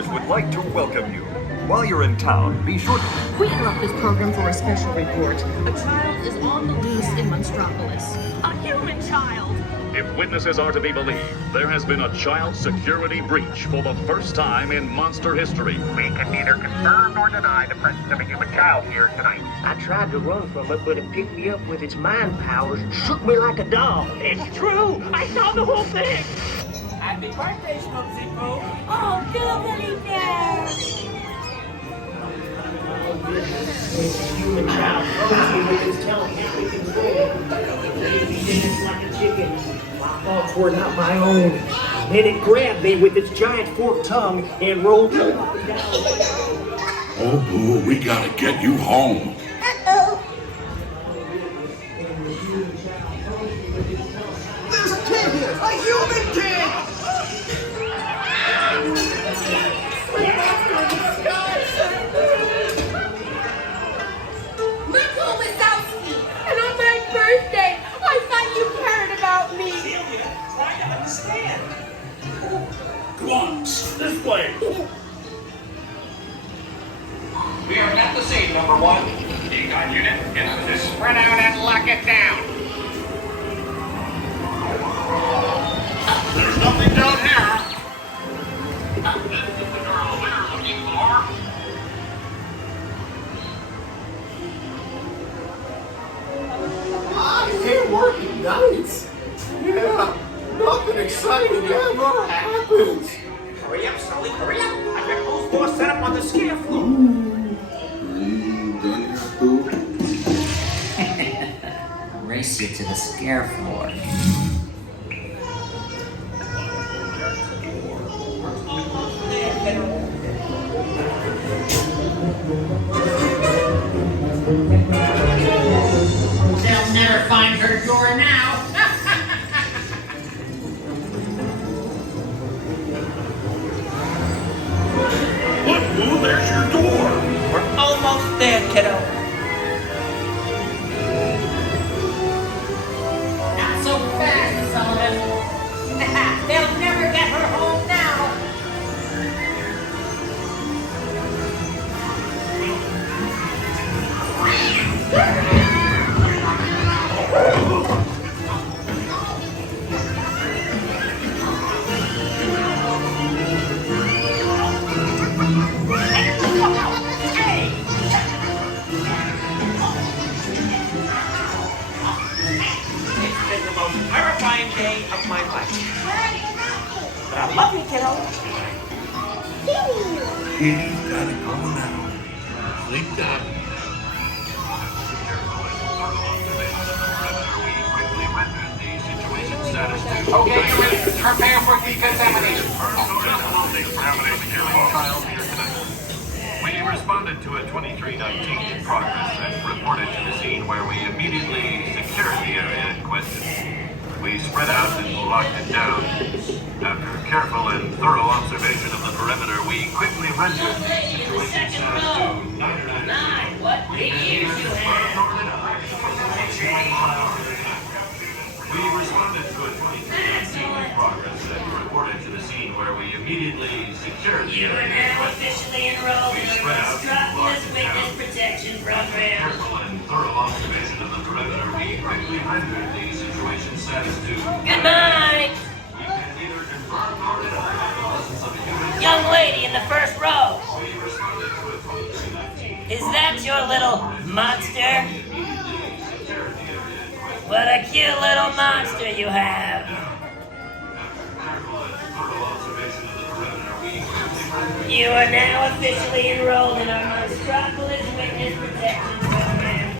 Sullers would like to welcome you. While you're in town, be sure to... We interrupt this program for a special report. A child is on the loose in Monstropolis. A human child! If witnesses are to be believed, there has been a child security breach for the first time in monster history. We can neither confirm nor deny the presence of a human child here tonight. I tried to run from it, but it picked me up with its mind powers and shook me like a dog. It's true! I saw the whole thing! Happy birthday, Snoozy Poo! Oh, Googly Bear! This human child froze me with his tongue kicking through. Lazy dance like a chicken. My thoughts were not my own. Then it grabbed me with its giant forked tongue and rolled me down. Oh, Boo, we gotta get you home. Uh-oh. There's a kid here! A human kid! Michael Wazowski! And on my birthday, I thought you cared about me! Celia, try to understand. Come on, this way. We are at the scene, number one. Decon unit, get position. Spread out and lock it down. There's nothing down here. This is the girl we're looking for. I hate working nights. Yeah, nothing exciting ever happens. Hurry up, Sulley, hurry up! I've got both doors set up on the scare floor. Done here, Boo? Race you to the scare floor. They'll never find her door now. Look, Boo, there's your door. We're almost there, kiddo. Not so fast, Sullivan. They'll never get her home now. It's been the most terrifying day of my life. But I love you, kiddo. He's gotta go now. Sleep tight. Okay, you're ready. Prepare for decontamination. We responded to a 2319 in progress and reported to the scene where we immediately secured the area in question. We spread out and locked it down. After careful and thorough observation of the perimeter, we quickly rendered the situation to 99. What big ears you have. We responded to a 2319 in progress and reported to the scene where we immediately secured the You are area in now question. officially enrolled in the Monstropolis Witness Protection Program. Careful and thorough observation of the perimeter, we quickly rendered the situation status to... Good night, We can neither confirm nor deny the presence of a human... young lady in the first row. We responded to a 2319. Is that your little monster? What a cute little monster you have. Careful and thorough observation of the perimeter, we quickly rendered... You are now officially enrolled in our Monstropolis Witness Protection